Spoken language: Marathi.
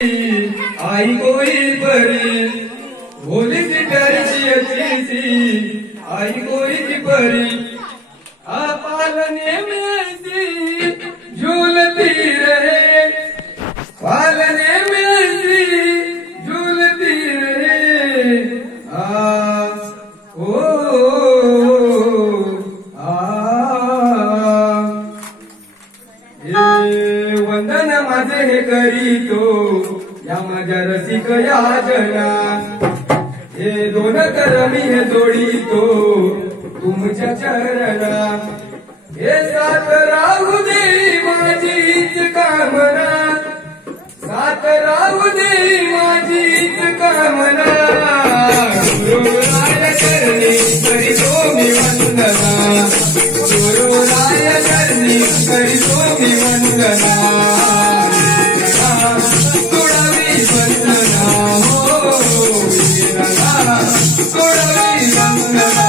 आई कोई परी भोली सी प्यारी सी अच्छी सी आई कोई सी परी आ पालने में सी झूलती रहे, पालने में सी झूलती रहे। वंदन माझे हे करीतो या माझ्या रसिक याजना, हे दोन कर मी हे जोडीतो तुमच्या चरणा। हे साथ राहू दे माझीच कामना, साथ राहू दे माझीच कामना। गुरुराय चरणी करीतो मी वंदना, गुरुराय चरणी करीतो मी वंदना। कामना